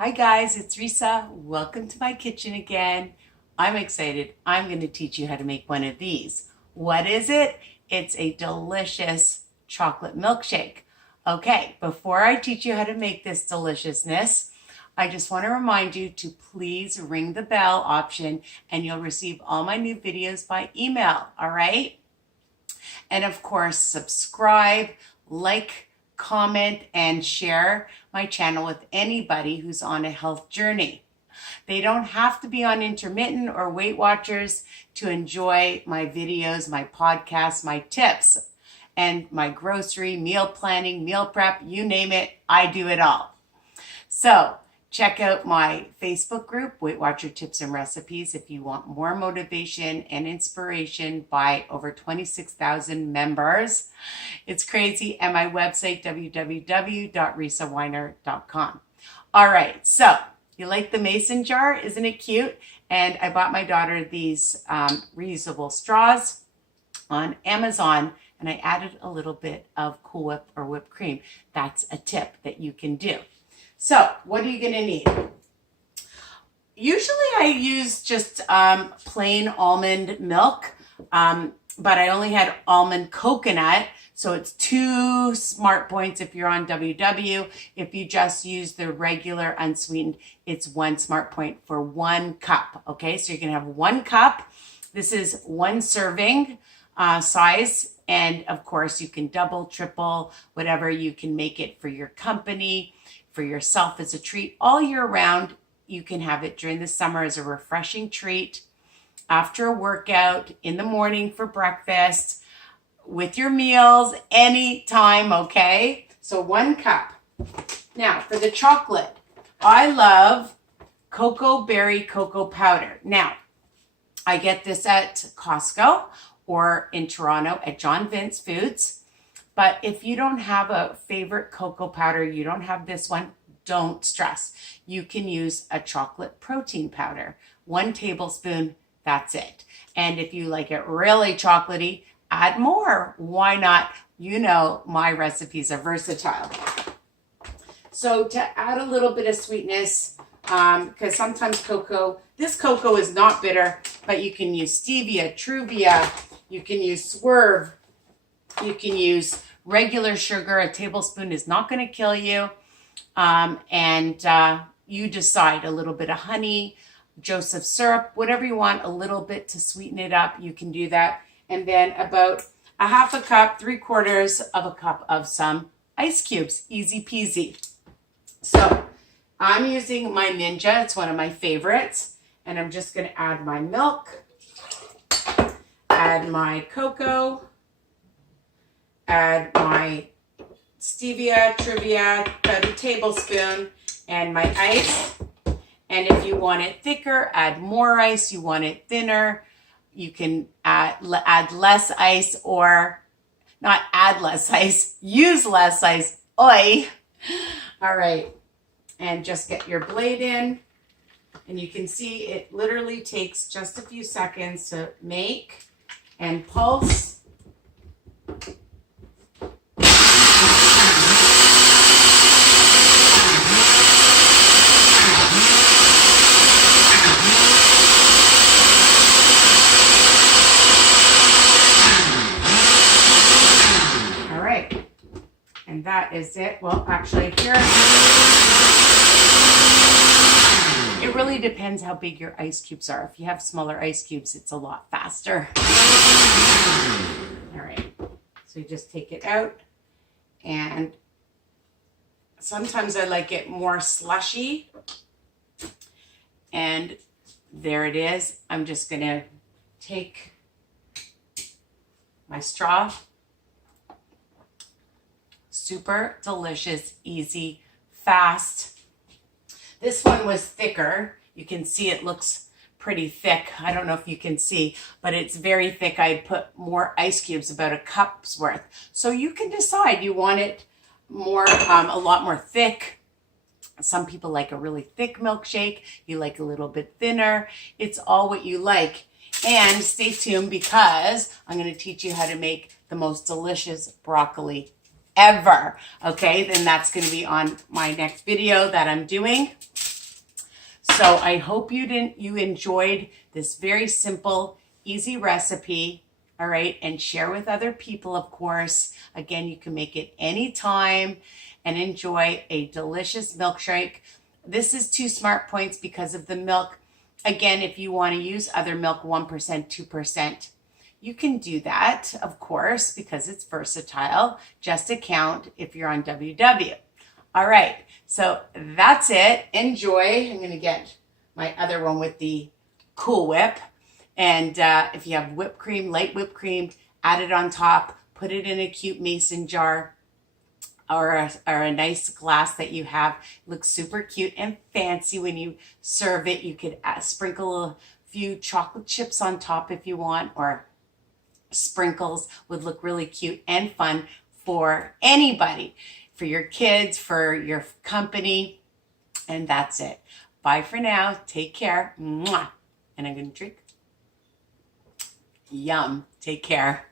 Hi guys, it's Risa. Welcome to my kitchen again. I'm excited. I'm going to teach you how to make one of these. What is it? It's a delicious chocolate milkshake. Okay, before I teach you how to make this deliciousness, I just want to remind you to please ring the bell option and you'll receive all my new videos by email, all right? And of course, subscribe, like, comment, and share my channel with anybody who's on a health journey. They don't have to be on intermittent or Weight Watchers to enjoy my videos, my podcasts, my tips, and my grocery, meal planning, meal prep, you name it, I do it all. So check out my Facebook group, Weight Watcher Tips and Recipes, if you want more motivation and inspiration by over 26,000 members. It's crazy. And my website, www.risaweiner.com. All right, so you like the mason jar? Isn't it cute? And I bought my daughter these reusable straws on Amazon, and I added a little bit of Cool Whip or whipped cream. That's a tip that you can do. So what are you going to need? Usually I use just plain almond milk, but I only had almond coconut. So it's 2 smart points if you're on WW. If you just use the regular unsweetened, it's 1 smart point for 1 cup. Okay, so you're going to have 1 cup. This is 1 serving size. And of course you can double, triple, whatever. You can make it for your company, for yourself as a treat all year round. You can have it during the summer as a refreshing treat, after a workout, in the morning for breakfast, with your meals, anytime, okay? So 1 cup. Now for the chocolate, I love cocoa berry cocoa powder. Now, I get this at Costco or in Toronto at John Vince Foods. But if you don't have a favorite cocoa powder, you don't have this one, don't stress. You can use a chocolate protein powder. 1 tablespoon, that's it. And if you like it really chocolatey, add more. Why not? You know, my recipes are versatile. So to add a little bit of sweetness, because sometimes this cocoa is not bitter, but you can use stevia, Truvia, you can use Swerve, you can use regular sugar. A tablespoon is not going to kill you. You decide. A little bit of honey, Joseph syrup, whatever you want, a little bit to sweeten it up. You can do that. And then about a 1/2 cup, 3/4 of a cup of some ice cubes. Easy peasy. So I'm using my Ninja. It's one of my favorites. And I'm just going to add my milk, add my cocoa, add my stevia, Truvia, about a tablespoon, and my ice. And if you want it thicker, add more ice. You want it thinner, you can add less ice, or not add less ice, use less ice. Oi! All right, and just get your blade in. And you can see it literally takes just a few seconds to make and pulse. And that is it. Well, actually here, it really depends how big your ice cubes are. If you have smaller ice cubes, it's a lot faster. All right, so you just take it out, and sometimes I like it more slushy. And there it is. I'm just gonna take my straw. Super delicious, easy, fast. This one was thicker. You can see it looks pretty thick. I don't know if you can see, but it's very thick. I put more ice cubes, about a cup's worth. So you can decide you want it more, a lot more thick. Some people like a really thick milkshake. You like a little bit thinner. It's all what you like. And stay tuned because I'm going to teach you how to make the most delicious broccoli ever. Okay, then that's going to be on my next video that I'm doing. So I hope you enjoyed this very simple, easy recipe. All right. And share with other people, of course. Again, you can make it anytime and enjoy a delicious milkshake. This is 2 smart points because of the milk. Again, if you want to use other milk, 1%, 2%, you can do that, of course, because it's versatile. Just account if you're on WW. All right. So that's it. Enjoy. I'm going to get my other one with the Cool Whip. And if you have whipped cream, light whipped cream, add it on top, put it in a cute mason jar or a nice glass that you have. It looks super cute and fancy when you serve it. You could sprinkle a few chocolate chips on top if you want, or sprinkles would look really cute and fun for anybody, for your kids, for your company. And that's it. Bye for now. Take care. Mwah. And I'm going to drink. Yum. Take care.